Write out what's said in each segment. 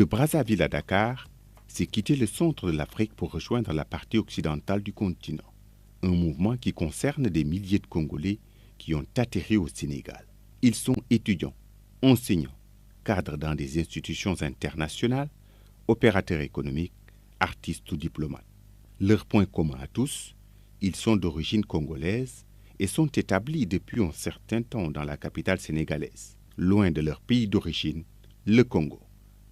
De Brazzaville à Dakar, c'est quitter le centre de l'Afrique pour rejoindre la partie occidentale du continent. Un mouvement qui concerne des milliers de Congolais qui ont atterri au Sénégal. Ils sont étudiants, enseignants, cadres dans des institutions internationales, opérateurs économiques, artistes ou diplomates. Leur point commun à tous, ils sont d'origine congolaise et sont établis depuis un certain temps dans la capitale sénégalaise, loin de leur pays d'origine, le Congo.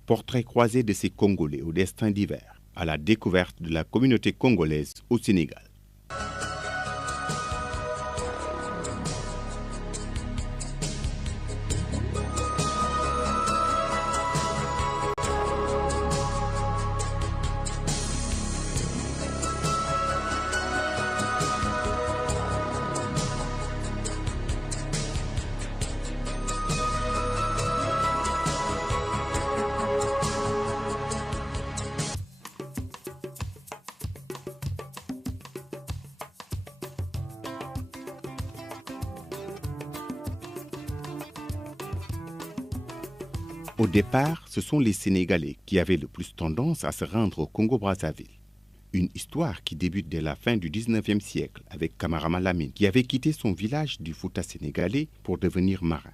Portrait croisé de ces Congolais au destin divers, à la découverte de la communauté congolaise au Sénégal. Au départ, ce sont les Sénégalais qui avaient le plus tendance à se rendre au Congo-Brazzaville. Une histoire qui débute dès la fin du 19e siècle avec Camarama Lamine, qui avait quitté son village du Fouta sénégalais pour devenir marin.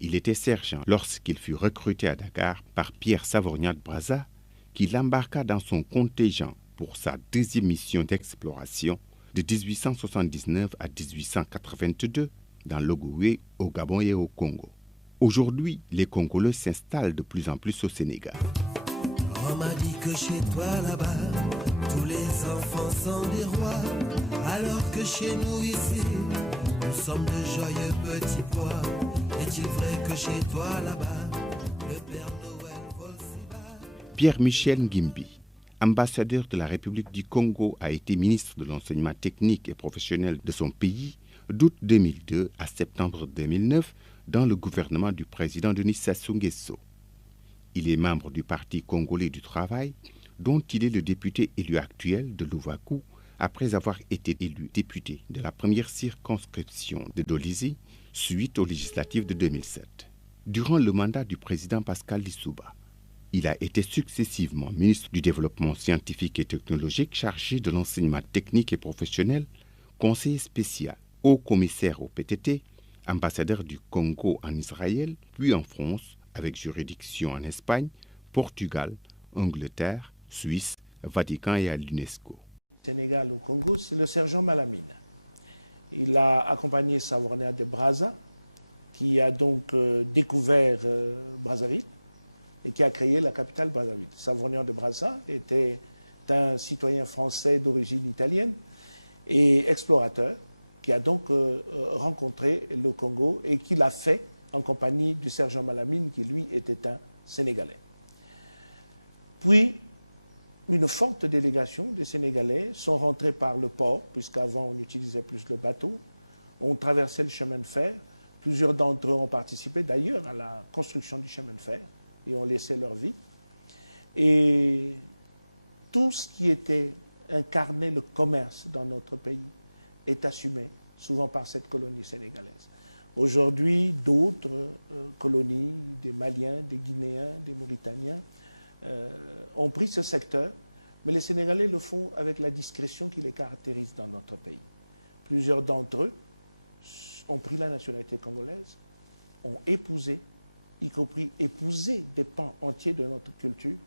Il était sergent lorsqu'il fut recruté à Dakar par Pierre Savorgnan de Brazza, qui l'embarqua dans son contingent pour sa deuxième mission d'exploration de 1879 à 1882 dans l'Ogooué, au Gabon et au Congo. Aujourd'hui, les Congolais s'installent de plus en plus au Sénégal. On m'a dit que chez toi là-bas, tous les enfants sont des rois, alors que chez nous ici, nous sommes de joyeux petits pois. Est-il vrai que chez toi là-bas, le Père Noël vole si bas? Pierre-Michel Ngimbi, ambassadeur de la République du Congo, a été ministre de l'enseignement technique et professionnel de son pays d'août 2002 à septembre 2009 dans le gouvernement du président Denis Sassou Nguesso. Il est membre du Parti congolais du travail, dont il est le député élu actuel de Louvakou, après avoir été élu député de la première circonscription de Dolisie, suite aux législatives de 2007. Durant le mandat du président Pascal Lissouba, il a été successivement ministre du Développement scientifique et technologique chargé de l'enseignement technique et professionnel, conseiller spécial, haut commissaire au PTT, ambassadeur du Congo en Israël, puis en France, avec juridiction en Espagne, Portugal, Angleterre, Suisse, Vatican et à l'UNESCO. Sénégal au Congo, c'est le sergent Malamine. Il a accompagné Savorgnan de Brazza, qui a donc découvert Brazzaville et qui a créé la capitale Brazzaville. Savorgnan de Brazza était un citoyen français d'origine italienne et explorateur, qui a donc rencontré le Congo et qui l'a fait en compagnie du sergent Malamine, qui lui était un Sénégalais. Puis, une forte délégation de Sénégalais sont rentrés par le port, puisqu'avant on utilisait plus le bateau, ont traversé le chemin de fer. Plusieurs d'entre eux ont participé d'ailleurs à la construction du chemin de fer et ont laissé leur vie. Et tout ce qui était incarné le commerce dans notre pays est assumé souvent par cette colonie sénégalaise. Aujourd'hui, d'autres colonies, des Maliens, des Guinéens, des Mauritaniens, ont pris ce secteur, mais les Sénégalais le font avec la discrétion qui les caractérise dans notre pays. Plusieurs d'entre eux ont pris la nationalité congolaise, ont épousé, y compris épousé des pans entiers de notre culture,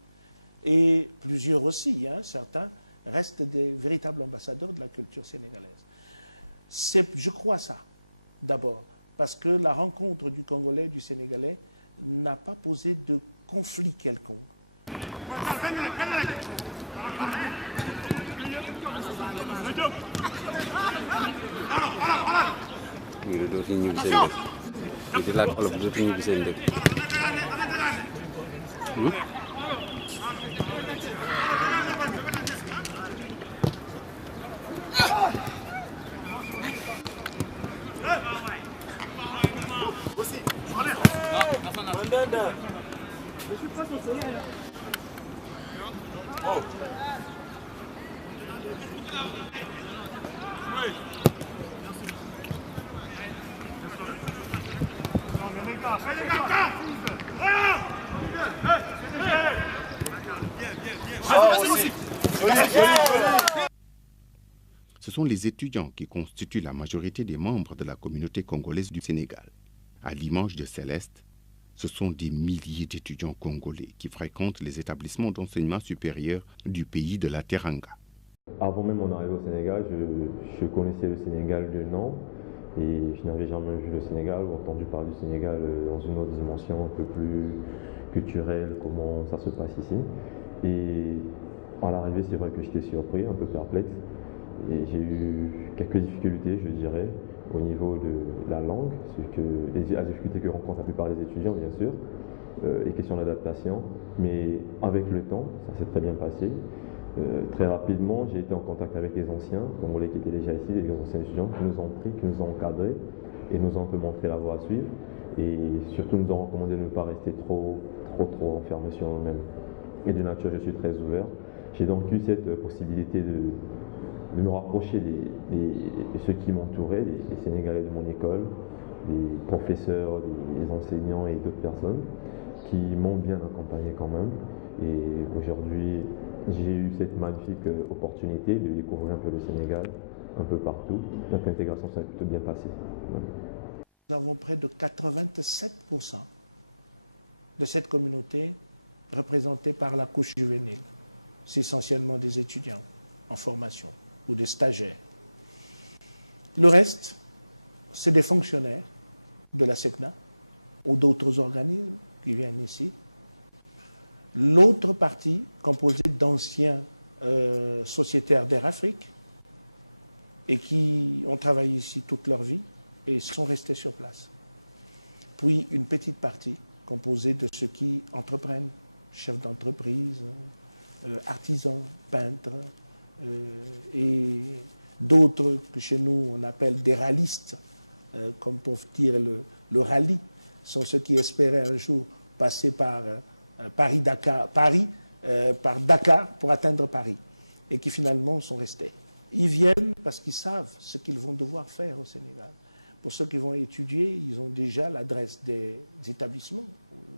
et plusieurs aussi, certains, restent des véritables ambassadeurs de la culture sénégalaise. Je crois ça, d'abord, parce que la rencontre du Congolais et du Sénégalais n'a pas posé de conflit quelconque. Je suis pas ton soleil là. Oh. Oui. Non mais les gars, Ce sont les étudiants qui constituent la majorité des membres de la communauté congolaise du Sénégal. À l'image de Céleste, ce sont des milliers d'étudiants congolais qui fréquentent les établissements d'enseignement supérieur du pays de la Teranga. Avant même mon arrivée au Sénégal, je connaissais le Sénégal de nom et je n'avais jamais vu le Sénégal ou entendu parler du Sénégal dans une autre dimension un peu plus culturelle, comment ça se passe ici. Et à l'arrivée, c'est vrai que j'étais surpris, un peu perplexe. Et j'ai eu quelques difficultés, je dirais, au niveau de la langue, les difficultés que rencontrent la plupart des étudiants, bien sûr, les questions d'adaptation. Mais avec le temps, ça s'est très bien passé. Très rapidement, j'ai été en contact avec les anciens Congolais qui étaient déjà ici, les anciens étudiants qui nous ont pris, qui nous ont encadrés et nous ont un peu montré la voie à suivre. Et surtout, nous ont recommandé de ne pas rester trop enfermés sur nous-mêmes. Et de nature, je suis très ouvert. J'ai donc eu cette possibilité de me rapprocher de ceux qui m'entouraient, des Sénégalais de mon école, des professeurs, des enseignants et d'autres personnes qui m'ont bien accompagné quand même. Et aujourd'hui, j'ai eu cette magnifique opportunité de découvrir un peu le Sénégal, un peu partout. Donc l'intégration s'est plutôt bien passée. Nous avons près de 87% de cette communauté représentée par la couche juvénile. C'est essentiellement des étudiants en formation ou des stagiaires. Le reste, c'est des fonctionnaires de la SECNA ou d'autres organismes qui viennent ici. L'autre partie, composée d'anciens sociétaires d'Air Afrique et qui ont travaillé ici toute leur vie et sont restés sur place. Puis une petite partie composée de ceux qui entreprennent, chefs d'entreprise, artisans, peintres, et d'autres que chez nous on appelle des rallistes, comme pour dire le rallye, sont ceux qui espéraient un jour passer par Dakar pour atteindre Paris et qui finalement sont restés. Ils viennent parce qu'ils savent ce qu'ils vont devoir faire au Sénégal. Pour ceux qui vont étudier, ils ont déjà l'adresse des établissements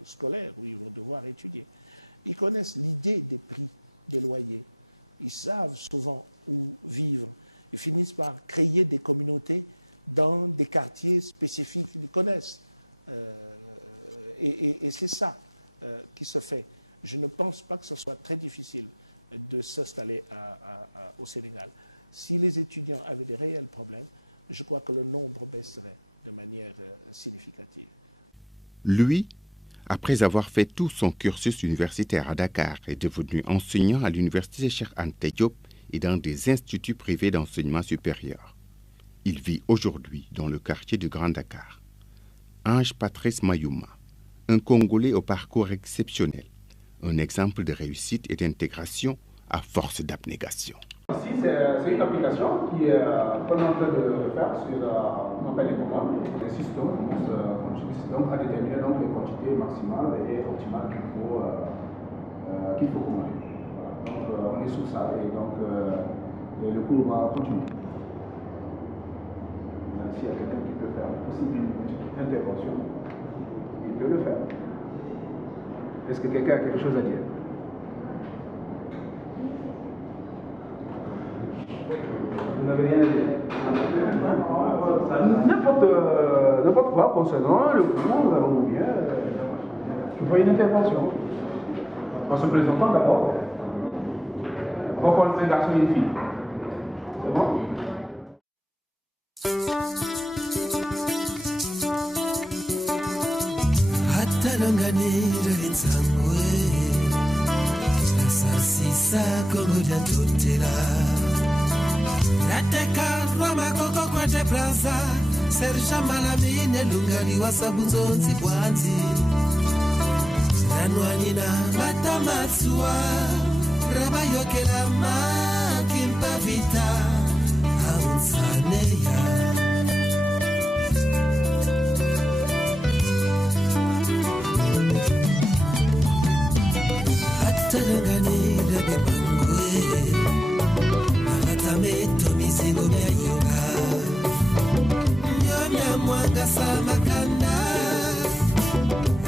scolaires où ils vont devoir étudier. Ils connaissent l'idée des prix des loyers. Ils savent souvent où vivre. Ils finissent par créer des communautés dans des quartiers spécifiques qu'ils connaissent. Et c'est ça qui se fait. Je ne pense pas que ce soit très difficile de s'installer au Sénégal. Si les étudiants avaient des réels problèmes, je crois que le nombre baisserait de manière significative. Lui, après avoir fait tout son cursus universitaire à Dakar, est devenu enseignant à l'université Cheikh Anta Diop et dans des instituts privés d'enseignement supérieur. Il vit aujourd'hui dans le quartier de Grand Dakar. Ange Patrice Mayouma, un Congolais au parcours exceptionnel, un exemple de réussite et d'intégration à force d'abnégation. Ici, c'est une application qui est qu'on est en train de faire sur on appelle les commandes, les systèmes, donc à déterminer donc les quantités maximales et optimales qu'il faut commander. Voilà. Donc on est sur ça et donc le cours va continuer. S'il y a quelqu'un qui peut faire possible une petite intervention, il peut le faire. Est-ce que quelqu'un a quelque chose à dire? Vous n'avez rien à dire. N'importe quoi concernant le cours ou bien je vois une intervention. En se présentant d'abord. On va prendre un garçon et une fille. C'est bon? Nateka Roma koko kwa Teplaza Serja Malamine Lungani wasabunzonzi bwanzi Nanwanina Matamatsua Raba yokela Makimpa vita Haunsaneya Hatalungani Rebe Bangwe Meto mizigo ya yoga Nyonya mwanga sama kanda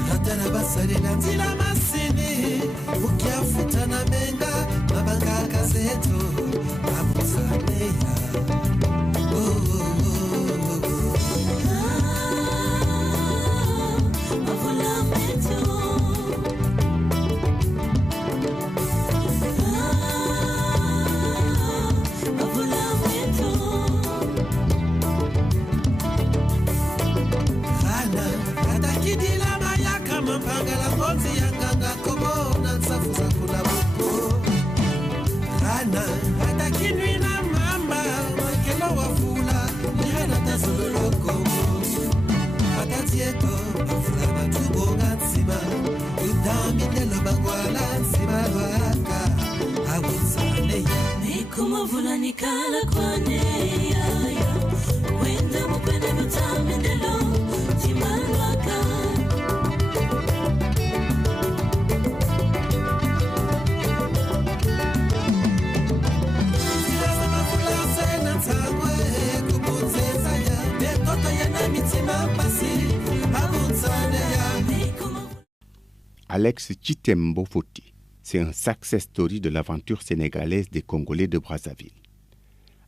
Hatara basare na nzila masini Ukiafuta na menga Mabanga kaze Alex Chitembo Foti, c'est un success story de l'aventure sénégalaise des Congolais de Brazzaville.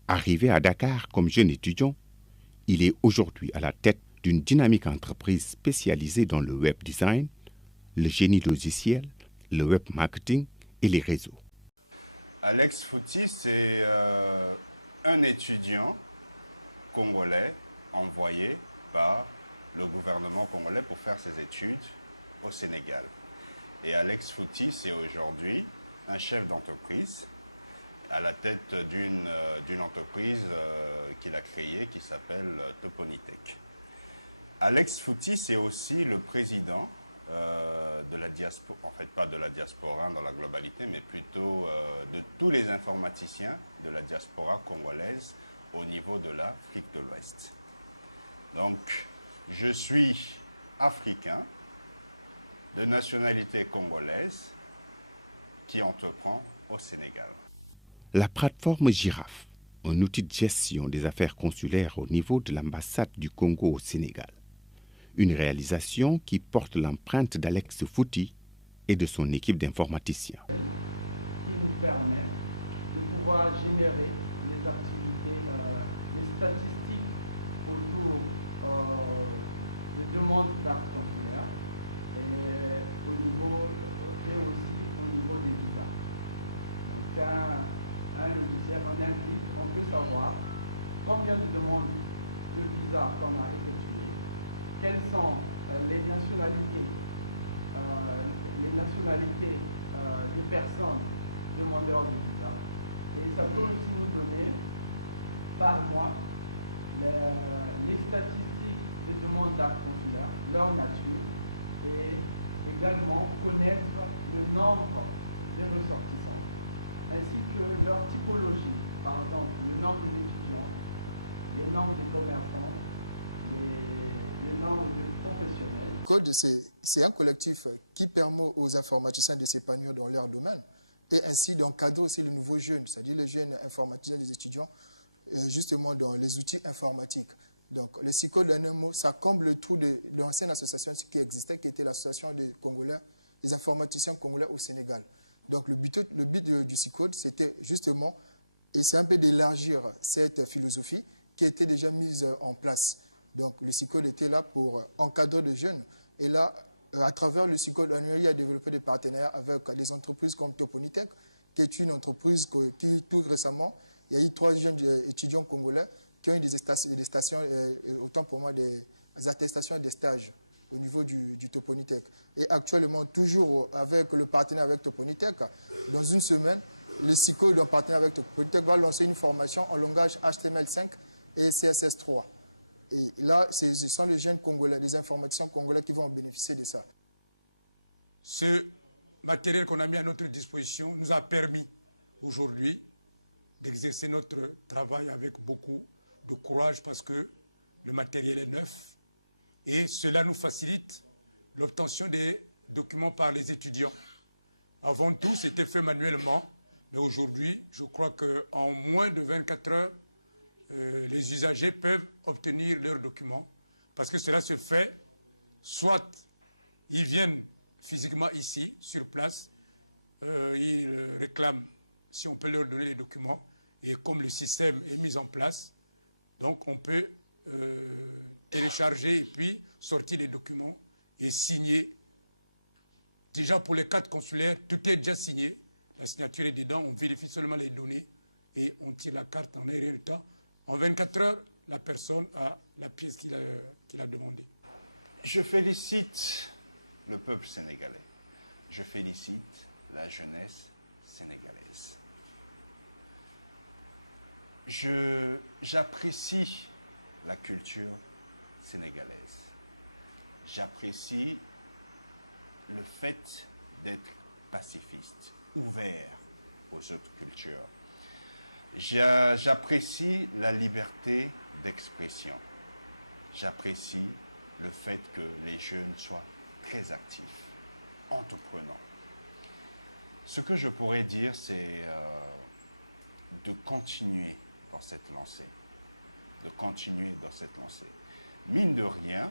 Arrivé à Dakar comme jeune étudiant, il est aujourd'hui à la tête d'une dynamique entreprise spécialisée dans le web design, le génie logiciel, le web marketing et les réseaux. Alex Foti, c'est un étudiant congolais envoyé par le gouvernement congolais pour faire ses études au Sénégal. Et Alex Foti, c'est aujourd'hui un chef d'entreprise à la tête d'une entreprise qu'il a créée qui s'appelle Toponitech. Alex Foti, c'est aussi le président de la diaspora, en fait pas de la diaspora dans la globalité, mais plutôt de tous les informaticiens de la diaspora congolaise au niveau de l'Afrique de l'Ouest. Donc, je suis africain, de nationalité congolaise, qui entreprend au Sénégal. La plateforme Girafe, un outil de gestion des affaires consulaires au niveau de l'ambassade du Congo au Sénégal. Une réalisation qui porte l'empreinte d'Alex Foti et de son équipe d'informaticiens. Qui nous permet de pouvoir générer les activités, les statistiques autour des demandes d'actes consulaires et aussi au niveau des visas. Donc un logiciel, on implique, on peut savoir combien de demandes de visa qu'on a effectuées, quelles sont les nationalités des personnes demandeurs de visa. Et ça peut aussi nous donner par mois les statistiques des demandes d'actes consulaires, leur nature, et également connaître le nombre de ressortissants, ainsi que leur typologie, par exemple le nombre d'étudiants, les nombres de commerçants, les nombres de professionnels. Code, c'est un collectif qui permet aux informaticiens de s'épanouir dans leur domaine et ainsi d'encadrer aussi les nouveaux jeunes, c'est-à-dire les jeunes informaticiens, les étudiants, justement dans les outils informatiques. Donc, le CICODE, en un mot, ça comble le trou de l'ancienne association qui existait, qui était l'association des Congolais, des informaticiens congolais au Sénégal. Donc, le but du CICODE, c'était justement, et c'est un peu d'élargir cette philosophie qui était déjà mise en place. Donc, le CICODE était là pour encadrer les jeunes. Et là, à travers le CICODE, il a développé des partenariats avec des entreprises comme Toponitech, qui est une entreprise qui, tout récemment, il y a eu 3 jeunes étudiants congolais qui ont eu des stations, autant pour moi, des attestations et des stages au niveau du Toponitech. Et actuellement, toujours avec le partenaire avec Toponitech, dans une semaine, le CICODE, en partenariat avec Toponitech, va lancer une formation en langage HTML5 et CSS3. Et là, ce sont les jeunes Congolais, les informaticiens congolais qui vont en bénéficier de ça. Ce matériel qu'on a mis à notre disposition nous a permis aujourd'hui d'exercer notre travail avec beaucoup de courage parce que le matériel est neuf et cela nous facilite l'obtention des documents par les étudiants. Avant tout, c'était fait manuellement, mais aujourd'hui, je crois qu'en moins de 24 heures, les usagers peuvent obtenir leurs documents parce que cela se fait, soit ils viennent physiquement ici, sur place, ils réclament si on peut leur donner les documents et comme le système est mis en place, donc on peut télécharger et puis sortir les documents et signer. Déjà pour les cartes consulaires, tout est déjà signé, la signature est dedans, on vérifie seulement les données et on tire la carte en un rien de temps. En 24 heures, la personne a la pièce qu'il a demandée. Je félicite le peuple sénégalais. Je félicite la jeunesse sénégalaise. J'apprécie la culture sénégalaise. J'apprécie le fait d'être pacifiste, ouvert aux autres cultures. J'apprécie la liberté d'expression. J'apprécie le fait que les jeunes soient très actifs, entreprenants. Ce que je pourrais dire, c'est de continuer dans cette lancée. De continuer dans cette lancée. Mine de rien,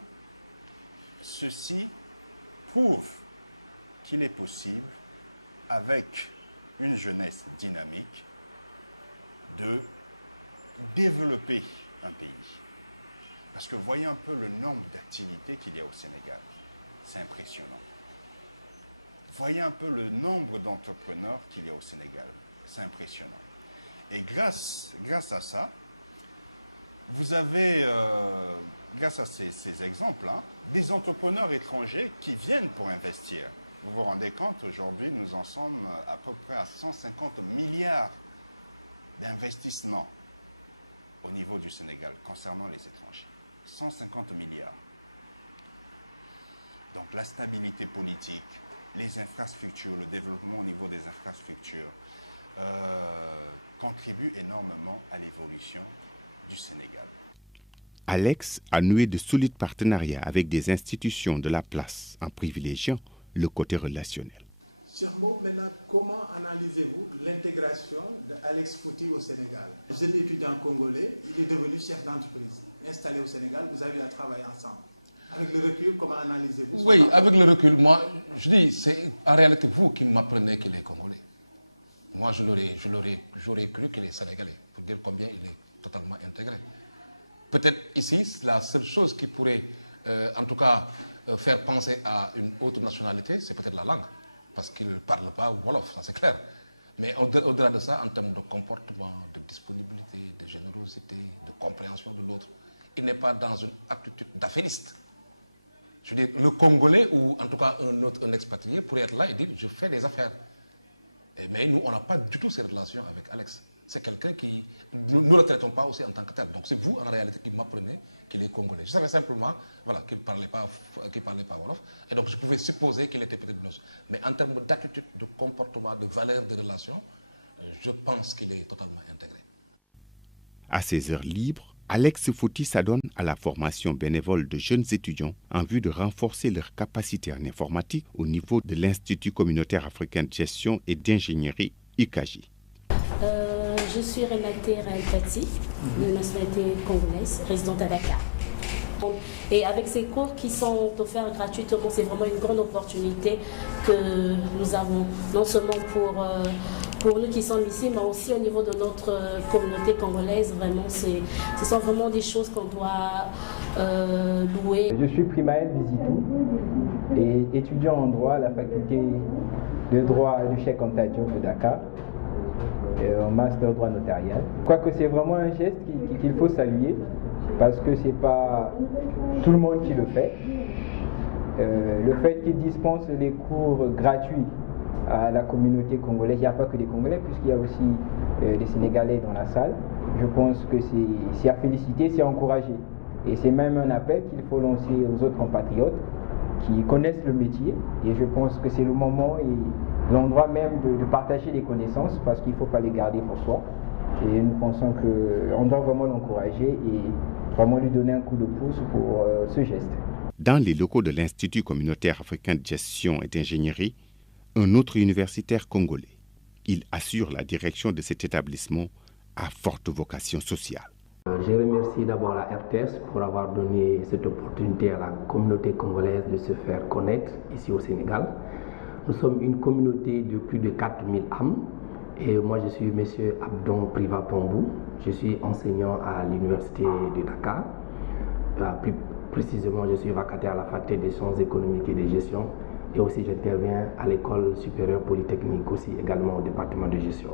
ceci prouve qu'il est possible, avec une jeunesse dynamique, de développer un pays. Parce que voyez un peu le nombre d'activités qu'il y a au Sénégal. C'est impressionnant. Voyez un peu le nombre d'entrepreneurs qu'il y a au Sénégal. C'est impressionnant. Et grâce à ça, vous avez, grâce à ces exemples, des entrepreneurs étrangers qui viennent pour investir. Vous vous rendez compte, aujourd'hui, nous en sommes à peu près à 150 milliards d'investissements au niveau du Sénégal concernant les étrangers. 150 milliards. Donc la stabilité politique, les infrastructures, le développement au niveau des infrastructures contribuent énormément à l'évolution du Sénégal. Alex a noué de solides partenariats avec des institutions de la place en privilégiant le côté relationnel. Chermo, maintenant, comment analysez-vous l'intégration d'Alex Fouti au Sénégal? Jeune étudiant congolais, il est devenu chef d'entreprise, installé au Sénégal, vous avez à travailler ensemble. Avec le recul, comment analysez-vous? Oui, avec le recul, moi, je dis, c'est en réalité vous qui m'apprenez qu'il est congolais. Moi, j'aurais cru qu'il est sénégalais, pour dire combien il est totalement intégré. Peut-être ici, la seule chose qui pourrait, en tout cas, faire penser à une autre nationalité, c'est peut-être la langue. Parce qu'il ne parle pas Wolof, ça c'est clair. Mais au-delà de ça, en termes de comportement, de disponibilité, de générosité, de compréhension de l'autre, il n'est pas dans une attitude d'affairiste. Je veux dire, le Congolais ou en tout cas un expatrié pourrait être là et dire « je fais des affaires ». Mais nous, on n'a pas du tout ces relations avec Alex. C'est quelqu'un qui... Nous ne le traitons pas aussi en tant que tel. Donc c'est vous, en réalité, qui m'apprenez qu'il est congolais. Je savais simplement qu'il ne parlait pas Wolof. Et donc je pouvais supposer qu'il était peut-être blanc. Mais en termes d'attitude, de comportement, de valeur, de relation, je pense qu'il est totalement intégré. À ses heures libres, Alex Fouti s'adonne à la formation bénévole de jeunes étudiants en vue de renforcer leurs capacités en informatique au niveau de l'Institut communautaire africain de gestion et d'ingénierie ICAGI. Je suis Renate Raïtati, de nationalité congolaise, résidente à Dakar. Et avec ces cours qui sont offerts gratuitement, c'est vraiment une grande opportunité que nous avons, non seulement pour nous qui sommes ici, mais aussi au niveau de notre communauté congolaise. Vraiment, ce sont vraiment des choses qu'on doit louer. Je suis Primaël Bizitou et étudiant en droit à la faculté de droit du Cheikh Anta Diop de Dakar. Un master droit notarial. Je crois que c'est vraiment un geste qu'il faut saluer parce que c'est pas tout le monde qui le fait. Le fait qu'il dispense les cours gratuits à la communauté congolaise, il n'y a pas que des Congolais puisqu'il y a aussi des Sénégalais dans la salle. Je pense que c'est à féliciter, c'est à encourager. Et c'est même un appel qu'il faut lancer aux autres compatriotes qui connaissent le métier. Et je pense que c'est le moment et l'endroit même de partager les connaissances parce qu'il ne faut pas les garder pour soi. Et nous pensons qu'on doit vraiment l'encourager et vraiment lui donner un coup de pouce pour ce geste. Dans les locaux de l'Institut communautaire africain de gestion et d'ingénierie, un autre universitaire congolais. Il assure la direction de cet établissement à forte vocation sociale. Je remercie d'abord la RTS pour avoir donné cette opportunité à la communauté congolaise de se faire connaître ici au Sénégal. Nous sommes une communauté de plus de 4000 âmes et moi je suis M. Abdon Priva Pambou. Je suis enseignant à l'université de Dakar. Plus précisément, je suis vacataire à la faculté des sciences économiques et de gestion et aussi j'interviens à l'école supérieure polytechnique aussi également au département de gestion.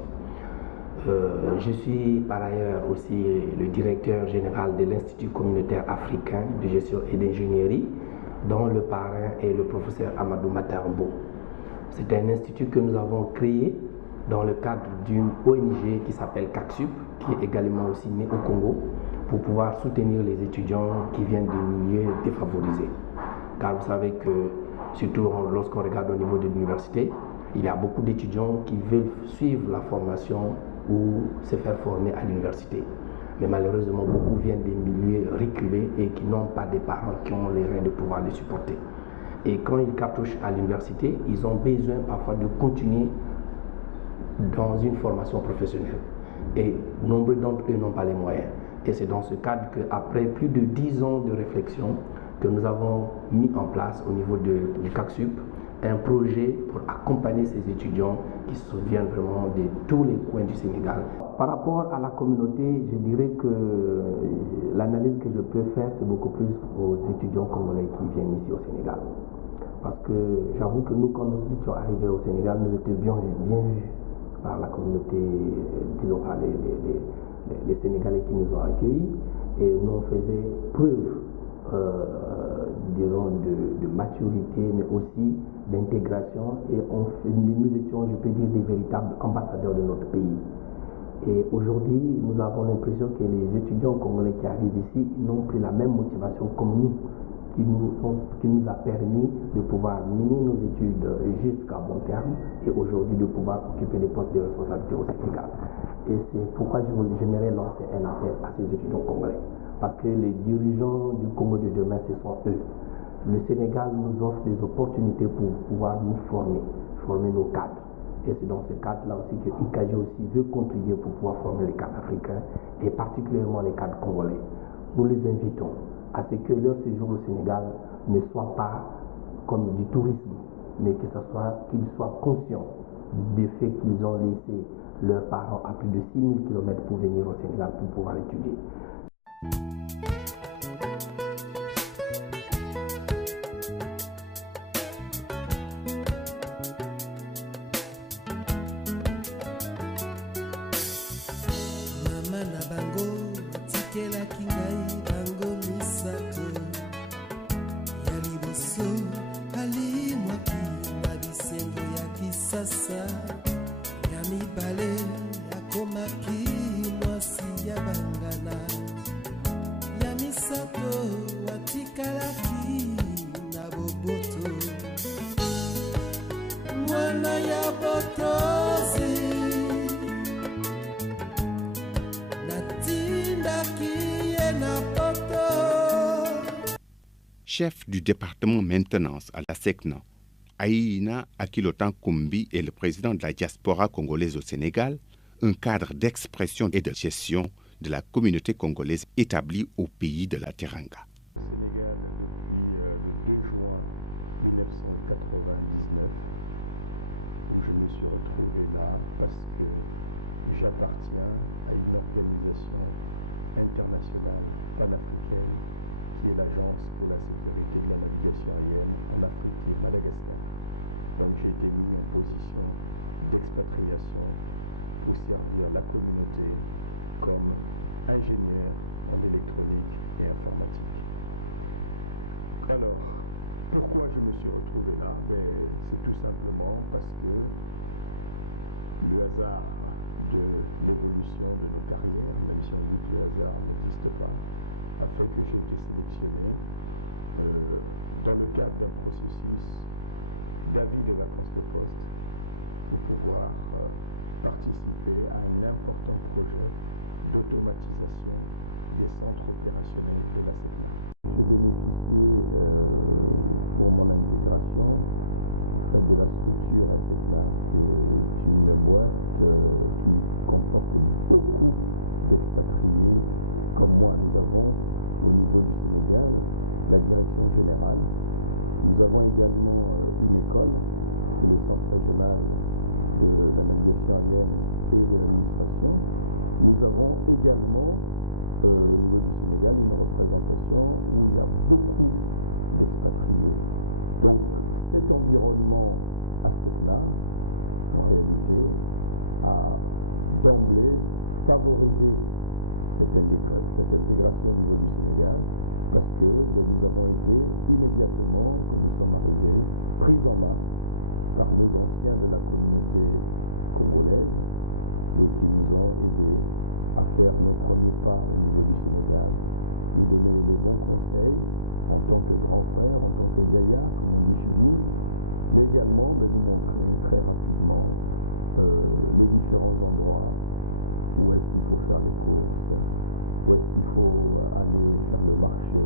Je suis par ailleurs aussi le directeur général de l'Institut communautaire africain de gestion et d'ingénierie dont le parrain est le professeur Amadou Matarbo. C'est un institut que nous avons créé dans le cadre d'une ONG qui s'appelle CACSUP, qui est également aussi née au Congo, pour pouvoir soutenir les étudiants qui viennent de milieux défavorisés. Car vous savez que, surtout lorsqu'on regarde au niveau de l'université, il y a beaucoup d'étudiants qui veulent suivre la formation ou se faire former à l'université. Mais malheureusement, beaucoup viennent des milieux reculés et qui n'ont pas des parents qui ont les reins de pouvoir les supporter. Et quand ils cartouchent à l'université, ils ont besoin parfois de continuer dans une formation professionnelle. Et nombreux d'entre eux n'ont pas les moyens. Et c'est dans ce cadre qu'après plus de 10 ans de réflexion, que nous avons mis en place au niveau du CACSUP un projet pour accompagner ces étudiants qui viennent vraiment de tous les coins du Sénégal. Par rapport à la communauté, je dirais que l'analyse que je peux faire, c'est beaucoup plus aux étudiants congolais qui viennent ici au Sénégal. Parce que j'avoue que nous, quand nous étions arrivés au Sénégal, nous étions bien vus par la communauté, disons par les Sénégalais qui nous ont accueillis, et nous faisions preuve disons de maturité, mais aussi d'intégration, et nous étions, je peux dire, des véritables ambassadeurs de notre pays. Et aujourd'hui, nous avons l'impression que les étudiants congolais qui arrivent ici n'ont plus la même motivation comme nous, qui nous a permis de pouvoir mener nos études jusqu'à bon terme et aujourd'hui de pouvoir occuper des postes de responsabilité au Sénégal. Et c'est pourquoi j'aimerais lancer un appel à ces étudiants congolais. Parce que les dirigeants du Congo de demain, ce sont eux. Le Sénégal nous offre des opportunités pour pouvoir nous former nos cadres. Et c'est dans ce cadre-là aussi que IKG aussi veut contribuer pour pouvoir former les cadres africains et particulièrement les cadres congolais. Nous les invitons à ce que leur séjour au Sénégal ne soit pas comme du tourisme, mais qu'ils soient conscients du fait qu'ils ont laissé leurs parents à plus de 6000 km pour venir au Sénégal pour pouvoir étudier. Chef du département maintenance à la SECNA, Aïna Akilotan Koumbi est le président de la diaspora congolaise au Sénégal, un cadre d'expression et de gestion de la communauté congolaise établie au pays de la Teranga. Au Sénégal, depuis le 2 juin 1999, où je me suis retrouvé là parce que j'appartiens à une organisation internationale panafricaine qui est l'Agence pour la sécurité de la navigation aérienne en Afrique et Madagascar. Donc j'ai été mis en position d'expatriation pour servir la communauté comme ingénieur en électronique et informatique. Alors, pourquoi je me suis retrouvé là? C'est tout simplement parce que le hasard de l'évolution de nos carrières, même si on dit que le hasard n'existe pas, a fait que j'ai été sélectionné dans le cadre d'un processus d'avis de vacances de poste pour pouvoir participer à un important projet d'automatisation des centres opérationnels de la SECNA. J'ai bénéficié pour mon intégration en fait, de la structure SECNA, qui est une boîte qui comporte beaucoup d'expatriés comme moi. Nous avons au niveau du Sénégal la direction générale. Nous avons également une école, c'est le centre régional de la navigation aérienne et de l'administration. Nous avons également au niveau du Sénégal une représentation où il y a beaucoup d'expatriés. Donc cet environnement à SECNA, en réalité, a d'emblée favorisé cette intégration au niveau du Sénégal parce que nous avons été immédiatement, quand nous sommes arrivés, pris en main par nos anciens de la communauté congolaise et qui nous ont aidés à faire nos premiers pas au niveau du Sénégal, nous donner les bons conseils en tant que grand frère, en tant que yaya, comme on dit chez nous, mais également nous montrer très rapidement les différents endroits où est-ce qu'il faut faire les courses, où est-ce qu'il faut aller faire le marché,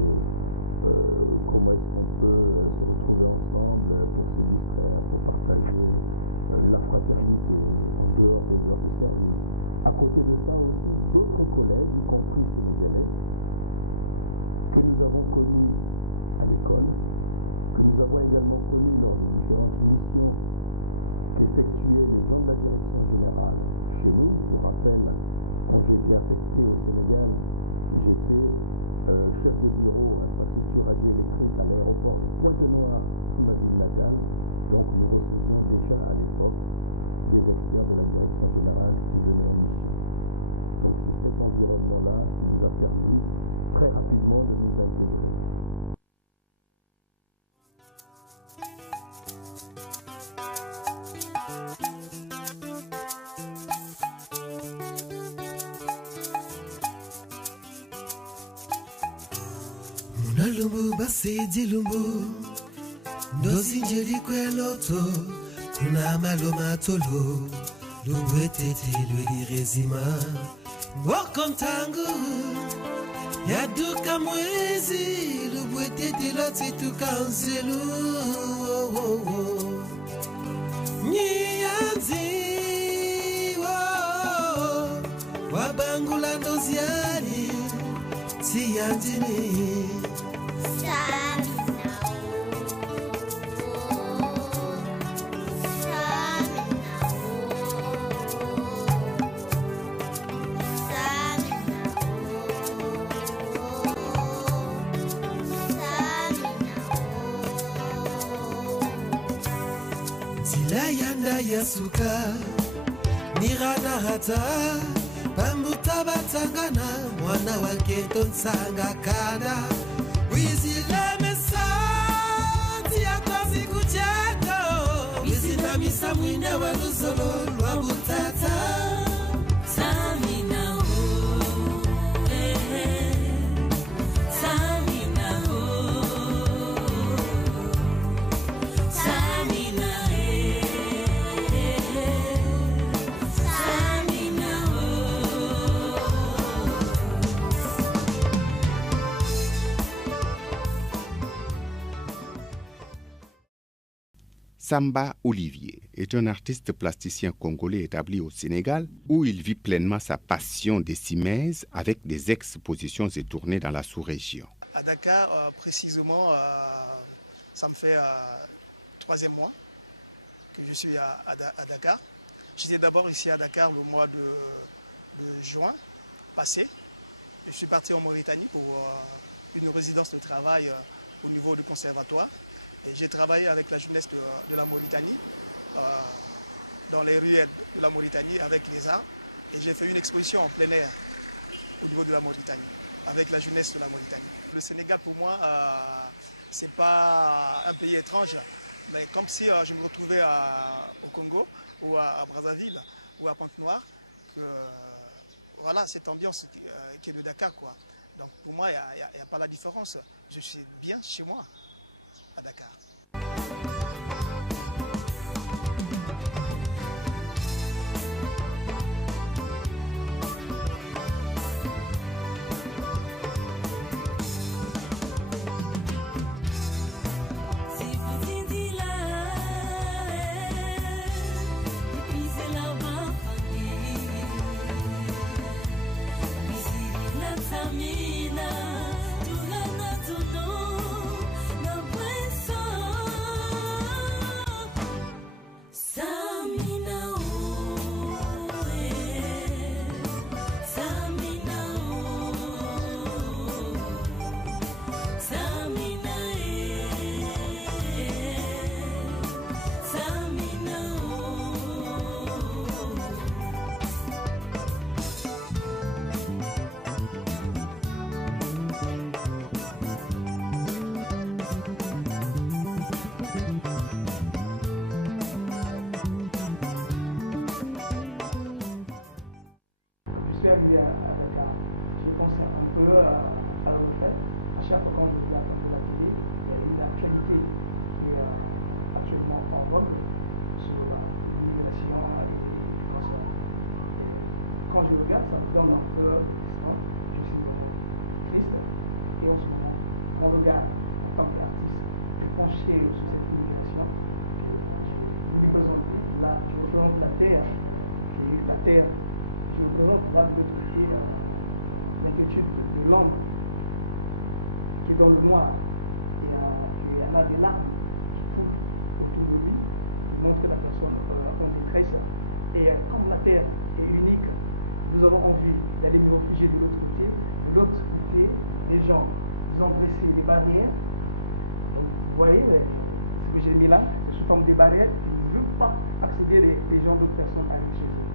comment est-ce qu'on peut se retrouver ensemble pour se distraire, pour partager la fraternité en dehors des heures de service. À côté de ça aussi, d'autres collègues, y compris sénégalais, que nous avons connus à l'école, que nous avons également connus lors des différentes missions qu'effectuaient les gens de la direction générale chez nous. Pour rappel, quand j'ai été affecté au Sénégal, j'étais chef de bureau infrastructure radioélectrique à l'aéroport de Pointe-Noire, ma ville natale. Donc nous recevions déjà à l'époque des experts de la direction générale qui venaient en mission. Donc c'est cet environnement-là qui nous a permis très rapidement de nous intégrer. Lumbu basidi lumbu Ndosi njeli kwe loto Kuna maloma tolo Lumbu etete lweli rezima Wakontangu Yaduka mwezi Lumbu etete loti tukanzelu Nyianzi Wabangula ndoziani Siyanjini Zilayanda yasuka Nirana hata Pambuta batangana Mwana wake tonsanga kana Wizile mesati ya kazi kuchako Wizina misa mwine wa nuzolo Lwa butata Samina ho Samina ho Samina Samina Samba Olivier est un artiste plasticien congolais établi au Sénégal où il vit pleinement sa passion des cimaises avec des expositions et tournées dans la sous-région. À Dakar, précisément, ça me fait 3e mois que je suis à Dakar. J'étais d'abord ici à Dakar le mois de juin passé. Je suis parti en Mauritanie pour une résidence de travail au niveau du conservatoire. Et j'ai travaillé avec la jeunesse de la Mauritanie, dans les ruelles de la Mauritanie avec les arts. Et j'ai fait une exposition en plein air au niveau de la Mauritanie, avec la jeunesse de la Mauritanie. Le Sénégal, pour moi, ce n'est pas un pays étrange, mais comme si je me retrouvais au Congo, ou à Brazzaville, ou à Pointe-Noire, que voilà, cette ambiance qui est de Dakar, quoi. Donc pour moi, il n'y a pas la différence. Je suis bien chez moi, à Dakar. Samina, tu na tu no, na Quand je suis arrivé à Dakar, j'ai pensé un peu à le refaire. À chaque fois quand je regarde un peu la télé, il y a une actualité qui est actuellement en vogue sur l'immigration et tout ça. Et quand je regarde, ça me donne un peu de distance. Je suis vraiment triste. Et en ce moment, mon regard en tant qu'artiste est penché sur cette immigration que je voulais présenter. Là, je représente la terre, qui est la terre. Je représente là de l'autre côté l'inquiétude de l'homme qui est dans le noir et qui a des larmes qui coulent autour de lui. Il montre que la personne en détresse. Et comme la terre est unique, nous avons envie d'aller nous réfugier de l'autre côté. De l'autre côté, les gens, ils ont dressé des barrières. Donc vous voyez ce que j'ai mis là, c'est sous forme des barrières qui ne veulent pas accéder les gens, d'autres personnes arrivent chez eux.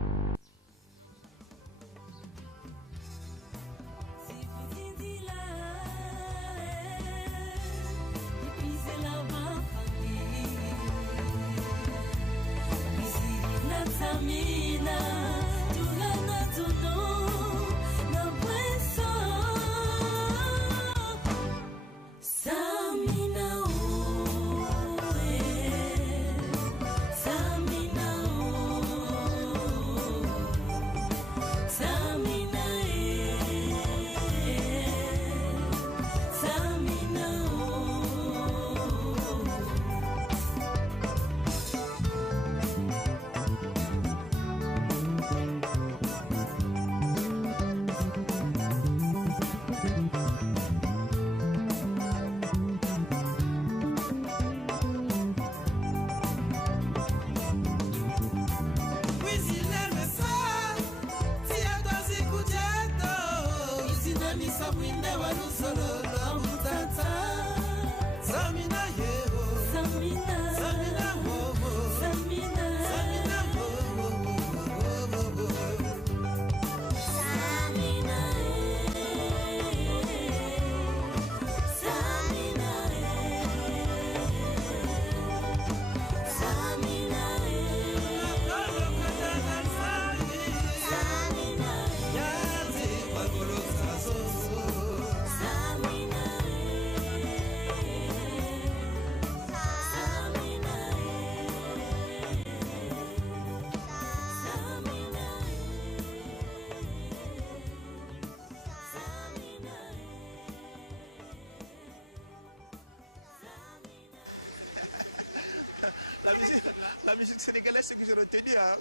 La musique sénégalaise, ce que j'ai retenu, hein,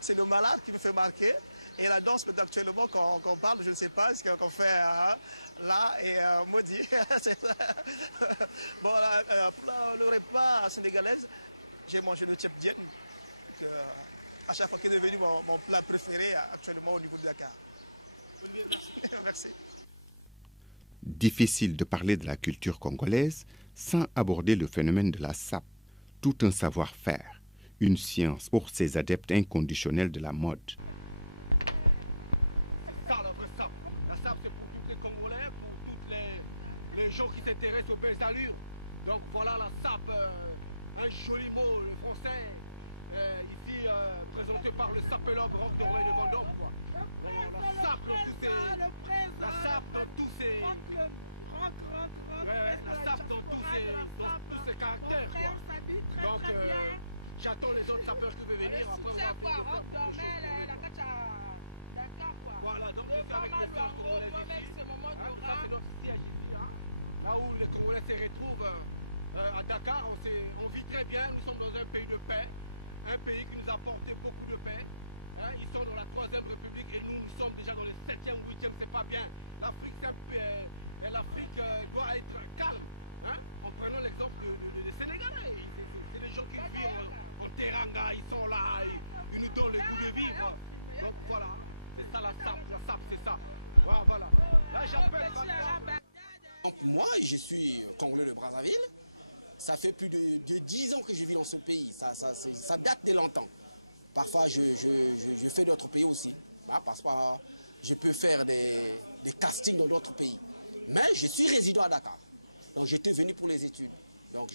c'est le malade qui me fait marquer. Et la danse, actuellement, quand on parle, je ne sais pas ce qu'on fait là et maudit. Bon, pour le repas sénégalais, j'ai mangé le tchèp dien, à chaque fois qui est devenu mon plat préféré actuellement au niveau de Dakar. Olivier, merci. Merci. Difficile de parler de la culture congolaise sans aborder le phénomène de la sape. Tout un savoir-faire, une science pour ses adeptes inconditionnels de la mode. C'est ça la vraie sape. La sape, c'est pour tous les Congolais, pour tous les gens qui s'intéressent aux belles allures. Donc voilà la sape, un joli mot, le français, ici présenté par le sapélogue Roch de Romain de Vendôme. Quoi. La sape dans tous ces... La sape dans tous ces... la sape dans tous ses caractères. Quoi. Donc j'attends les autres sapeurs qui veulent venir. Après on va faire beaucoup de choses pour eux. Voilà, donc je suis avec mes sœurs congolaises ici. Ça c'est notre siège ici. Là où les Congolais se retrouvent à Dakar. On vit très bien, nous sommes dans un pays de paix. Un pays qui nous a apporté beaucoup de paix. Ils sont dans la 3e République et nous sommes déjà dans le 7e, 8e, c'est pas bien. L'Afrique doit être calme. En prenant l'exemple des Sénégalais. C'est des gens qui vivent en teranga, ils sont là, ils nous donnent le goût de vivre. Donc voilà, c'est ça la sape c'est ça. Voilà. Là j'appelle... Moi, je suis Congolais de Brazzaville. Ça fait plus de 10 ans que je vis dans ce pays. Ça date de longtemps. Parfois, je fais d'autres pays aussi. Parfois, je peux faire des castings dans d'autres pays. Mais je suis résident à Dakar. Donc, j'étais venu pour les études. Donc,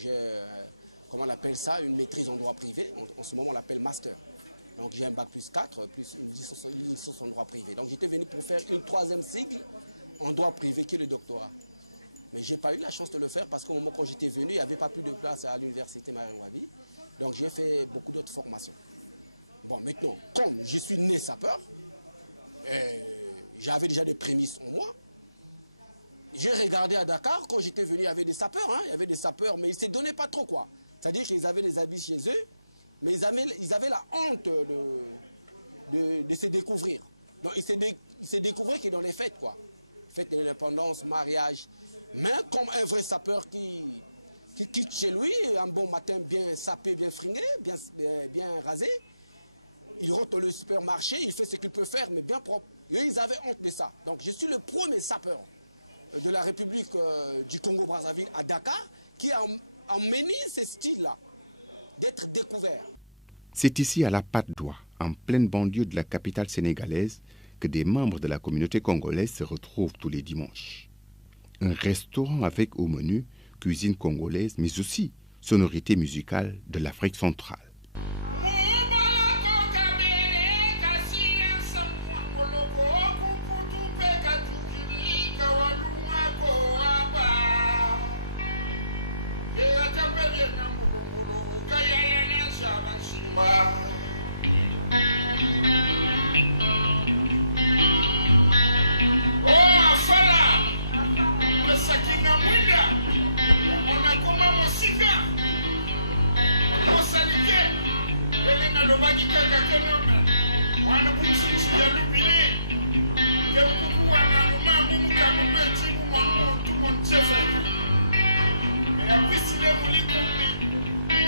comment on appelle ça, une maîtrise en droit privé. En ce moment, on l'appelle master. Donc j'ai un bac plus 4, plus une licence en droit privé. Donc j'étais venu pour faire une 3e cycle en droit privé qui est le doctorat. Mais je n'ai pas eu la chance de le faire parce qu'au moment quand j'étais venu, il n'y avait pas plus de place à l'université Marine-Wabi. Donc j'ai fait beaucoup d'autres formations. Bon, maintenant, comme je suis né sapeur, j'avais déjà des prémices en moi. J'ai regardé à Dakar, quand j'étais venu, il y avait des sapeurs, hein, il y avait des sapeurs, mais ils ne se donnaient pas trop quoi. C'est-à-dire qu'ils avaient des habits chez eux, mais ils avaient la honte de se découvrir. Donc ils se découvraient qu'ils dans les fêtes, quoi. Fêtes de l'indépendance, mariage. Mais comme un vrai sapeur qui quitte chez lui, un bon matin bien sapé, bien fringué, bien rasé, il rentre dans le supermarché, il fait ce qu'il peut faire, mais bien propre. Et eux, ils avaient honte de ça. Donc je suis le premier sapeur de la République du Congo-Brazzaville à Dakar qui a emmené ce style-là d'être découvert. C'est ici à la Patte d'Oie, en pleine banlieue de la capitale sénégalaise, que des membres de la communauté congolaise se retrouvent tous les dimanches. Un restaurant avec au menu cuisine congolaise, mais aussi sonorité musicale de l'Afrique centrale. Sakina Mwinda, Monakoma Mosika, Mosalike, Elena Lobaki Kaka Kenome, Wana Bumsi Yalubile, Yakuku Wana Mambu Mukamu Tibu Manu, Tumon Chesa, et à Pisile Moulikou,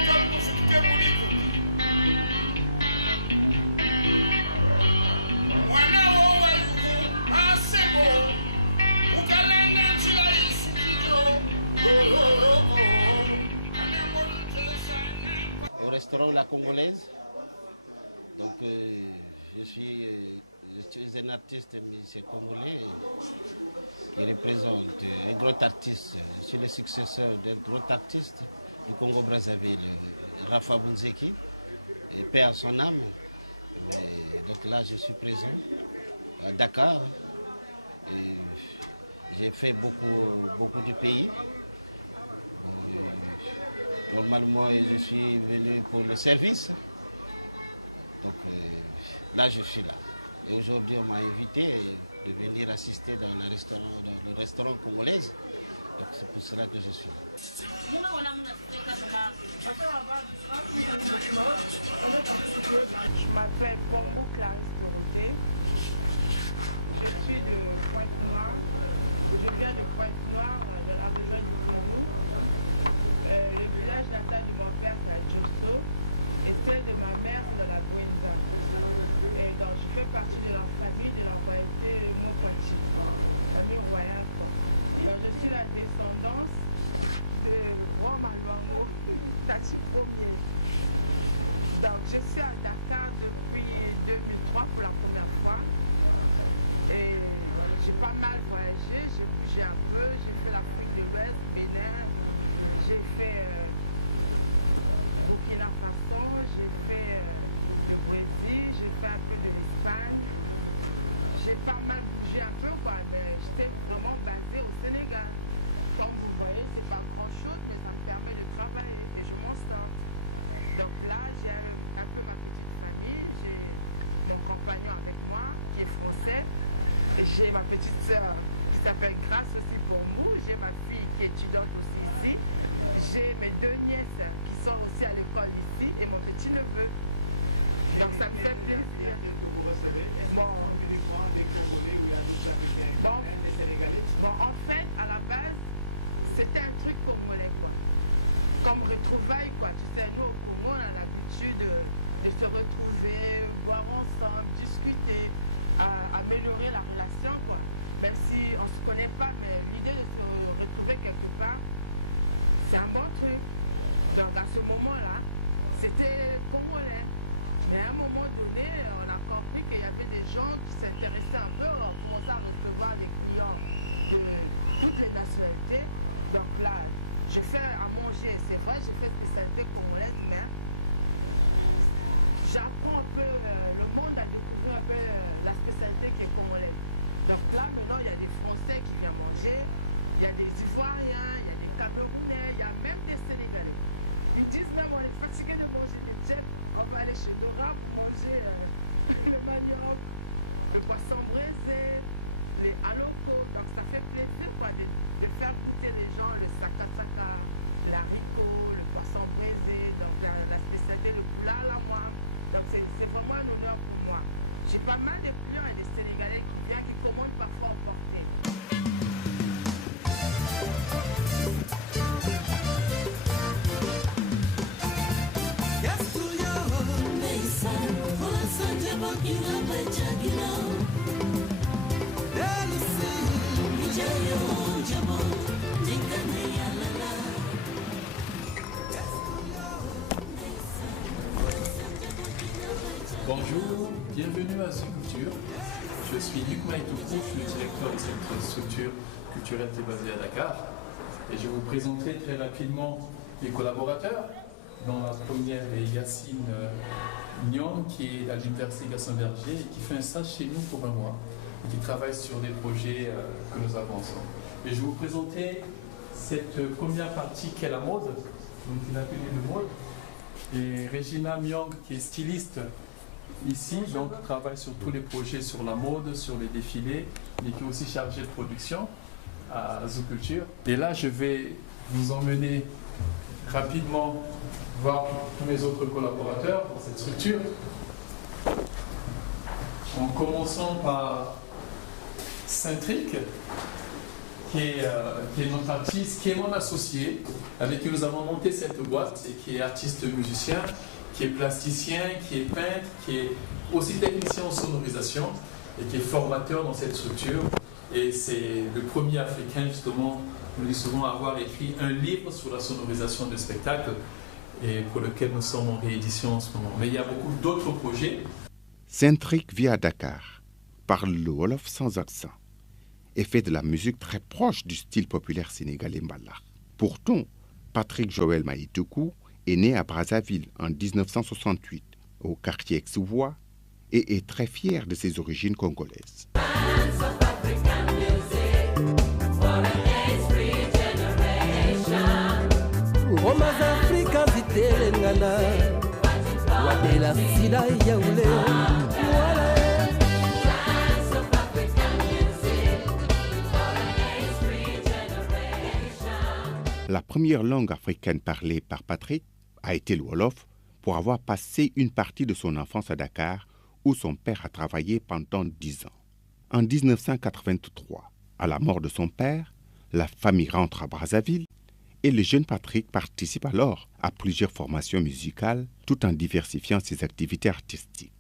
comme pour ce Moulikou. Wana Owa Yuku, Asebo, Ukalana Njila. Au restaurant La Congolaise, donc je suis un artiste musicien congolais qui représente un gros artiste. Je suis le successeur d'un gros artiste du Congo-Brazzaville, Rafa Bunzeki, et paix à son âme. Donc là, je suis présent à Dakar. J'ai fait beaucoup de pays. Normalement, je suis venu pour le service. Donc là, je suis là. Et aujourd'hui, on m'a invité de venir assister dans le restaurant congolais. Donc c'est pour cela que je suis là. Je m'appelle Pombo Clarisse Dorothée. Je suis de Pointe-Noire. Je viens de Pointe-Noire, de la région du Kourou. Le village natal de mon père, c'est à Djosso. Et celle de ma mère, c'est dans la Bouenza. Et donc, je fais partie de la famille de la royauté Mokwati. Famille royale, quoi. Donc, je suis la descendance de Rome Luango, Tati Ier. Donc, je suis à Dakar depuis 2003 pour la première fois. Et j'ai pas mal voyagé, j'ai bougé un peu, j'ai fait l'Afrique de l'Ouest, Bénin, j'ai fait Burkina Faso, j'ai fait le Brésil, j'ai fait un peu de l'Espagne. J'ai pas mal bougé un peu, quoi, mais j'étais vraiment basée au Sénégal. Comme vous voyez, c'est pas grand chose, mais ça me permet de travailler et je m'en sors. Donc là, j'ai un peu ma petite famille, j'ai mon compagnon avec moi, qui est français. J'ai ma petite soeur qui s'appelle Grace aussi pour nous. J'ai ma fille qui est étudiante aussi ici. J'ai mes 2 nièces qui sont aussi à l'école ici et mon petit neveu. Donc ça me fait plaisir. Que vous recevez, est-ce que uniquement des Congolais ou il y a d'autres Africains, même des Sénégalais? Bon, en fait, à la base, c'était un truc congolais, quoi. Comme retrouvailles, quoi. Tu sais, nous au Congo, on a l'habitude de se retrouver, boire ensemble, discuter, améliorer la relation, quoi. Même si on ne se connaît pas, mais l'idée de se retrouver quelque part, c'est un bon truc. Donc à ce moment-là, c'était congolais. Mais à un moment donné, on a compris qu'il y avait des gens qui s'intéressaient un peu, on commençait à recevoir des clients de toutes les nationalités. Donc là, Je fais à manger, c'est vrai, je fais spécialité congolaise, mais j'apprends un peu le monde à découvrir un peu la spécialité qui est congolaise. Donc là, maintenant, il y a des Français qui viennent manger, il y a des Ivoiriens, il y a des Camerounais, il y a même des Sénégalais. Ils disent même, on est fatigué de manger des tchèps, on va aller chez Dora pour manger le manioc, le poisson braisé, les halocos. Donc ça fait plaisir quoi, de faire goûter les gens le saka-saka, l'haricot, le poisson braisé, donc la spécialité, le poulet à la moine. Donc c'est vraiment un honneur pour moi. J'ai pas mal de clients et des Sénégalais qui viennent, qui commandent parfois emporter. Bonjour, bienvenue à Zuculture. Je suis Luc Maïtoukou, je suis le directeur de cette structure culturelle qui est basée à Dakar. Et je vous présenterai très rapidement les collaborateurs. Dans la première est Yacine Nyong, qui est à l'Université Gaston-Berger et qui fait un stage chez nous pour un mois et qui travaille sur des projets que nous avons ensemble. Et je vais vous présenter cette première partie qui est la mode, donc une atelier de mode. Et Regina Myong, qui est styliste ici, donc travaille sur tous les projets sur la mode, sur les défilés, et qui est aussi chargée de production à Zuculture. Et là, je vais vous emmener rapidement voir tous mes autres collaborateurs dans cette structure. En commençant par Centric, qui est notre artiste, qui est mon associé, avec qui nous avons monté cette boîte, et qui est artiste musicien, qui est plasticien, qui est peintre, qui est aussi technicien en sonorisation, et qui est formateur dans cette structure. Et c'est le premier Africain, justement, nous disons souvent, à avoir écrit un livre sur la sonorisation de spectacles, et pour lequel nous sommes en réédition en ce moment. Mais il y a beaucoup d'autres projets. Centric vit à Dakar, parle le Wolof sans accent et fait de la musique très proche du style populaire sénégalais mbala. Pourtant, Patrick Joël Maïtoukou est né à Brazzaville en 1968, au quartier Exouvois, et est très fier de ses origines congolaises. La première langue africaine parlée par Patrick a été le Wolof, pour avoir passé une partie de son enfance à Dakar, où son père a travaillé pendant 10 ans. En 1983, à la mort de son père, la famille rentre à Brazzaville et le jeune Patrick participe alors à plusieurs formations musicales tout en diversifiant ses activités artistiques.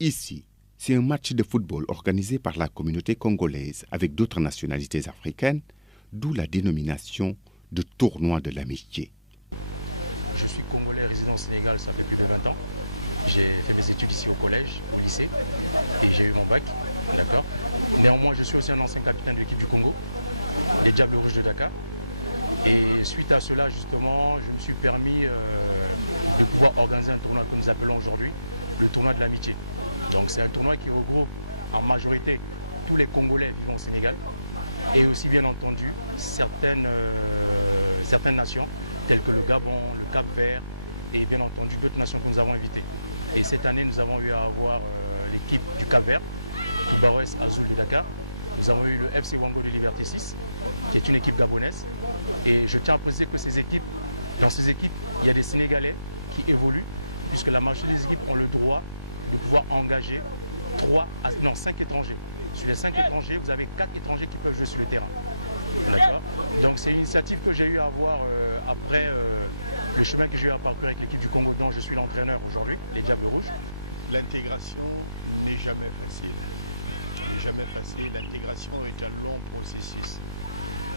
Ici, c'est un match de football organisé par la communauté congolaise avec d'autres nationalités africaines, d'où la dénomination de tournoi de l'amitié. Je suis congolais résident au Sénégal, ça fait plus de 20 ans. J'ai fait mes études ici au collège, au lycée, et j'ai eu mon bac, d'accord. Néanmoins, je suis aussi un ancien capitaine de l'équipe du Congo, les Diables Rouges de Dakar. Et suite à cela, justement, je me suis permis de pouvoir organiser un tournoi que nous appelons aujourd'hui le tournoi de l'amitié. Donc c'est un tournoi qui regroupe en majorité tous les Congolais vivant au Sénégal et aussi bien entendu certaines nations telles que le Gabon, le Cap-Vert et bien entendu d'autres nations que nous avons invitées. Et cette année, nous avons eu à avoir l'équipe du Cap-Vert, Toubaroès Azul de Dakar. Nous avons eu le FC Wango de Liberté 6, qui est une équipe gabonaise. Et je tiens à préciser que dans ces équipes, il y a des Sénégalais qui évoluent puisque la majorité des équipes ont le droit de pouvoir engager 5 étrangers. Sur les 5 étrangers, vous avez 4 étrangers qui peuvent jouer sur le terrain. D'accord. Donc c'est une initiative que j'ai eu à avoir après le chemin que j'ai eu à parcourir avec l'équipe du Congo dont je suis l'entraîneur aujourd'hui, les Diables Rouges. L'intégration n'est jamais facile. N'est jamais facile. L'intégration est un long processus.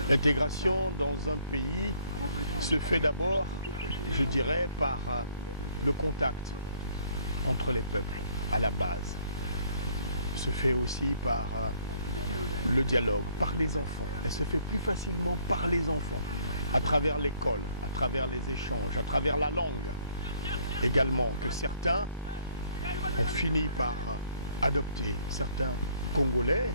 L'intégration dans un pays se fait d'abord, je dirais, par le contact entre les peuples à la base. Se fait aussi par le dialogue, par les enfants. Elle se fait plus facilement par les enfants, à travers l'école, à travers les échanges, à travers la langue également, que certains ont fini par adopter. Certains Congolais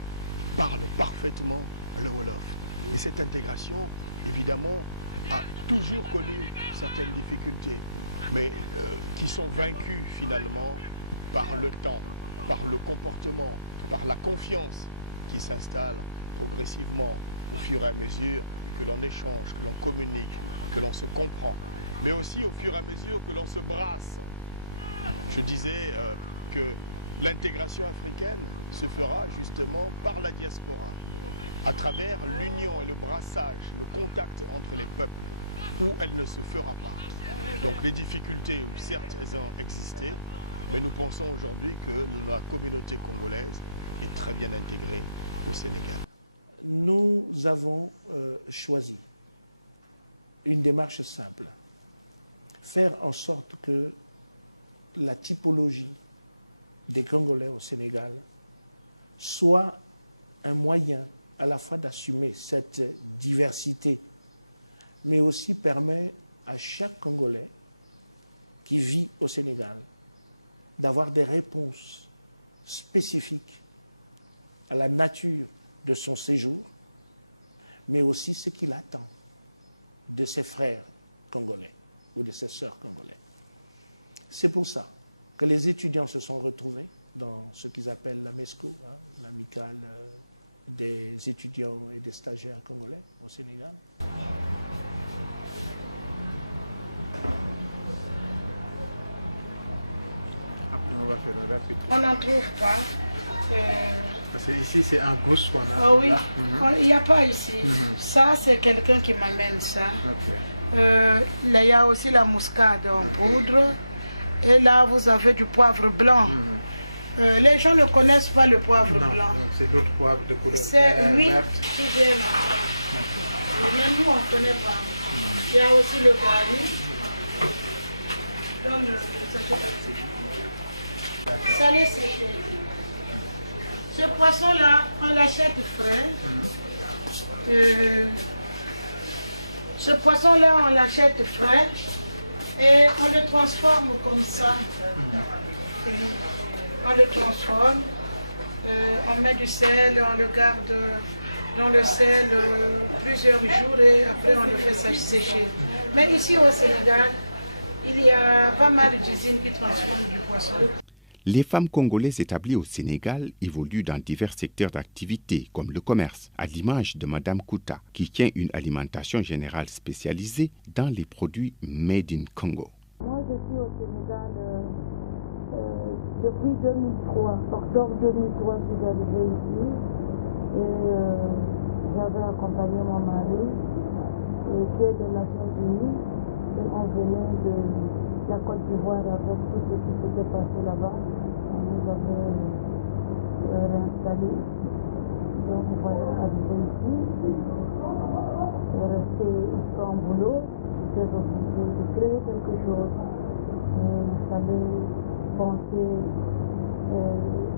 parlent parfaitement le Wolof. Et cette intégration, évidemment, a toujours connu certaines difficultés, mais qui sont vaincues finalement par le temps, par le comportement, par la confiance qui s'installe progressivement au fur et à mesure que l'on échange, que l'on communique, que l'on se comprend, mais aussi au fur et à mesure que l'on se brasse. Je disais que l'intégration africaine se fera justement par la diaspora, à travers l'union et le brassage, le contact entre les peuples, où elle ne se fera pas. Donc les difficultés, certes, elles ont existé, mais nous pensons aujourd'hui que la communauté congolaise est très bien intégrée au Sénégal. Nous avons choisi une démarche simple. Faire en sorte que la typologie des Congolais au Sénégal soit un moyen à la fois d'assumer cette diversité, mais aussi permet à chaque Congolais qui vit au Sénégal d'avoir des réponses spécifiques à la nature de son séjour, mais aussi ce qu'il attend de ses frères congolais ou de ses sœurs congolais. C'est pour ça que les étudiants se sont retrouvés dans ce qu'ils appellent la MESCO, l'amicale des étudiants et des stagiaires congolais au Sénégal. On n'en trouve pas. Parce que ici, c'est un gousse qu'on a. Ah oui, il n'y a pas ici. Ça, c'est quelqu'un qui m'amène ça. Là, il y a aussi la muscade en poudre. Et là, vous avez du poivre blanc. Les gens ne connaissent pas le poivre blanc. C'est l'autre poivre de couleur verte. Oui, qui vient même nous, on ne connaît pas. Il y a aussi le gari. Salé séché. Ce poisson-là, on l'achète frais. Ce poisson-là, on l'achète frais et on le transforme comme ça. On le transforme, on met du sel, on le garde dans le sel plusieurs jours et après on le fait sécher. Mais ici au Sénégal, il y a pas mal d'usines qui transforment du poisson. Les femmes congolaises établies au Sénégal évoluent dans divers secteurs d'activité, comme le commerce, à l'image de Madame Kouta, qui tient une alimentation générale spécialisée dans les produits Made in Congo. Moi, je suis au Sénégal depuis 2003. Octobre 2003, je suis arrivée ici et j'avais accompagné mon mari, qui est des Nations Unies, et on venait de la Côte d'Ivoire avec tout ce qui s'était passé là-bas. On nous avait réinstallés ici. Donc voilà, arrivé ici, resté sans boulot, j'étais obligée de créer quelque chose. Il fallait penser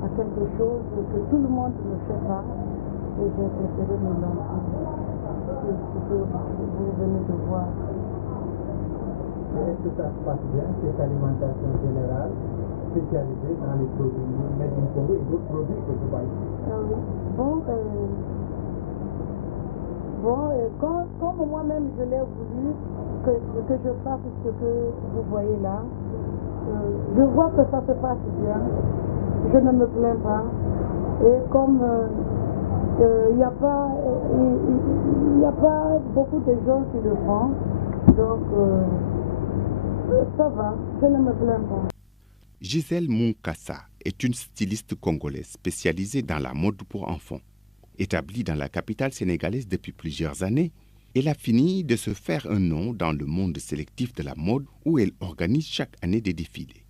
à quelque chose que tout le monde ne fait pas. Et j'ai préféré me lancer sur ce que vous venez de voir. Est-ce que ça se passe bien, cette alimentation générale spécialisée dans les produits Made in Congo et d'autres produits que je vois ici? Comme moi-même je l'ai voulu, que je fasse ce que vous voyez là, je vois que ça se passe bien, je ne me plains pas. Et comme il n'y a pas beaucoup de gens qui le font, donc Ça va, je ne me plains pas. Gisèle Munkassa est une styliste congolaise spécialisée dans la mode pour enfants. Établie dans la capitale sénégalaise depuis plusieurs années, elle a fini de se faire un nom dans le monde sélectif de la mode où elle organise chaque année des défilés.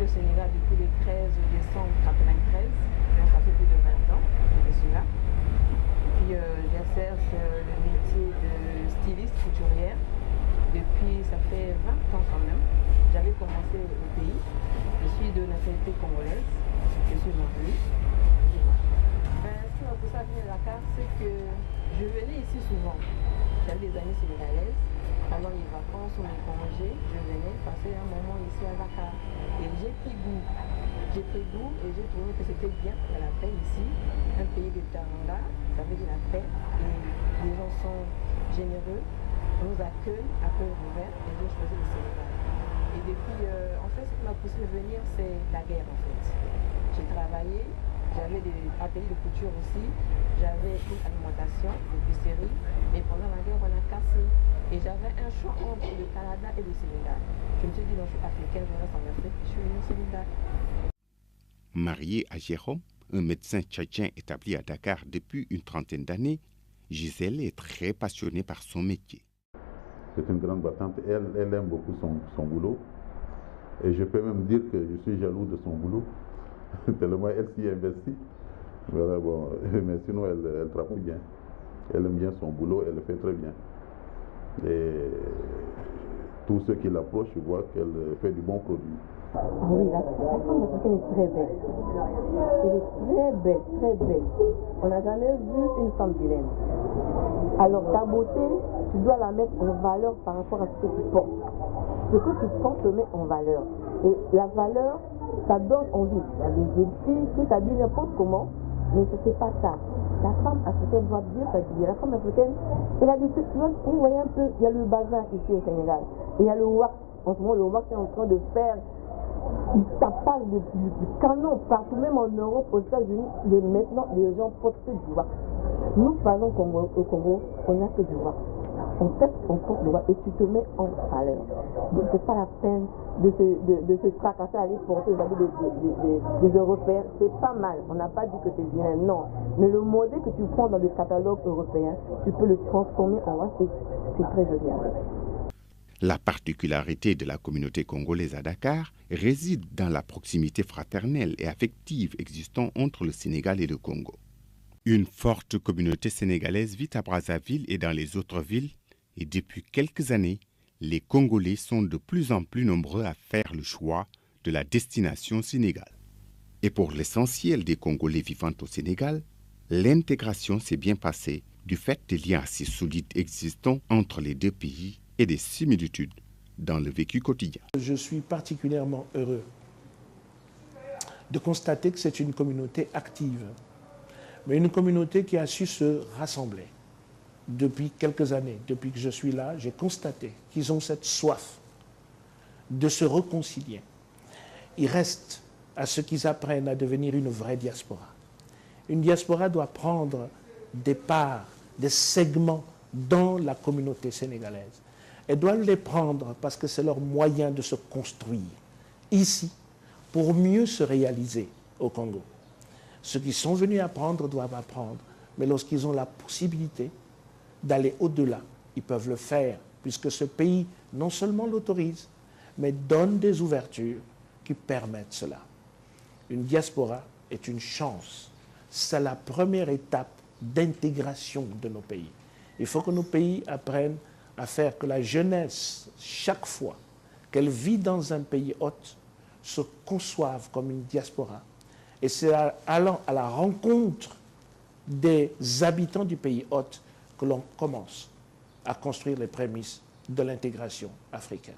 Au Sénégal depuis le 13 décembre 1993, donc ça fait plus de 20 ans que je suis là. Et puis j'exerce le métier de styliste couturière depuis, ça fait 20 ans quand même. J'avais commencé au pays, je suis de nationalité congolaise, je suis mariée. Ce qui m'a poussé à venir à Dakar, c'est que je venais ici souvent. J'avais des amis sénégalaises. Pendant les vacances ou mes congés, je venais passer un moment ici à Dakar. Et j'ai pris goût. J'ai pris goût et j'ai trouvé que c'était bien. Il y a la paix ici. Un pays de Teranga, ça veut dire la paix. Et les gens sont généreux. On nous accueille à cœur ouvert et j'ai choisi le Sénégal. Et depuis, en fait, ce qui m'a poussé à venir, c'est la guerre en fait. J'ai travaillé. J'avais des ateliers de couture aussi, j'avais une alimentation, une épicerie, mais pendant la guerre, on a cassé. Et j'avais un choix entre le Canada et le Sénégal. Je me suis dit, non, je suis africaine, je reste en Afrique, je suis venue au Sénégal. Mariée à Jérôme, un médecin tchadien établi à Dakar depuis une trentaine d'années, Gisèle est très passionnée par son métier. C'est une grande battante, elle aime beaucoup son boulot. Et je peux même dire que je suis jaloux de son boulot. Tellement elle s'y investit. Voilà, bon, mais sinon elle travaille bien. Elle aime bien son boulot, elle le fait très bien. Et tous ceux qui l'approchent voient qu'elle fait du bon produit. Oui, la femme africaine est très belle. Elle est très belle, très belle. On n'a jamais vu une femme vilaine. Alors ta beauté, tu dois la mettre en valeur par rapport à ce que tu portes. Ce que tu portes te met en valeur. Et la valeur, ça donne envie. Il y a des filles qui s'habillent n'importe comment, mais ce n'est pas ça. La femme africaine doit bien s'habiller. La femme africaine, elle a des trucs. Vous voyez un peu, il y a le bazin ici au Sénégal. Et il y a le wax. En ce moment, le wax est en train de faire du tapage de canon partout, même en Europe, aux États-Unis. Maintenant, les gens portent que du wax. Nous, par exemple, au Congo, on n'a que du wax. En fait, on porte le wax et tu te mets en valeur. Donc, c'est pas la peine de se tracasser à aller porter des Européens. C'est pas mal. On n'a pas dit que c'est bien, non. Mais le modèle que tu prends dans le catalogue européen, tu peux le transformer en wax. C'est très joli avec. La particularité de la communauté congolaise à Dakar réside dans la proximité fraternelle et affective existant entre le Sénégal et le Congo. Une forte communauté sénégalaise vit à Brazzaville et dans les autres villes, et depuis quelques années, les Congolais sont de plus en plus nombreux à faire le choix de la destination Sénégal. Et pour l'essentiel des Congolais vivant au Sénégal, l'intégration s'est bien passée du fait des liens assez solides existants entre les deux pays et des similitudes dans le vécu quotidien. Je suis particulièrement heureux de constater que c'est une communauté active, mais une communauté qui a su se rassembler. Depuis quelques années, depuis que je suis là, j'ai constaté qu'ils ont cette soif de se réconcilier. Il reste à ce qu'ils apprennent à devenir une vraie diaspora. Une diaspora doit prendre des parts, des segments dans la communauté sénégalaise. Elle doit les prendre parce que c'est leur moyen de se construire ici pour mieux se réaliser au Congo. Ceux qui sont venus apprendre doivent apprendre, mais lorsqu'ils ont la possibilité d'aller au-delà, ils peuvent le faire, puisque ce pays non seulement l'autorise, mais donne des ouvertures qui permettent cela. Une diaspora est une chance. C'est la première étape d'intégration de nos pays. Il faut que nos pays apprennent à faire que la jeunesse, chaque fois qu'elle vit dans un pays hôte, se conçoive comme une diaspora. Et c'est allant à la rencontre des habitants du pays hôte que l'on commence à construire les prémices de l'intégration africaine.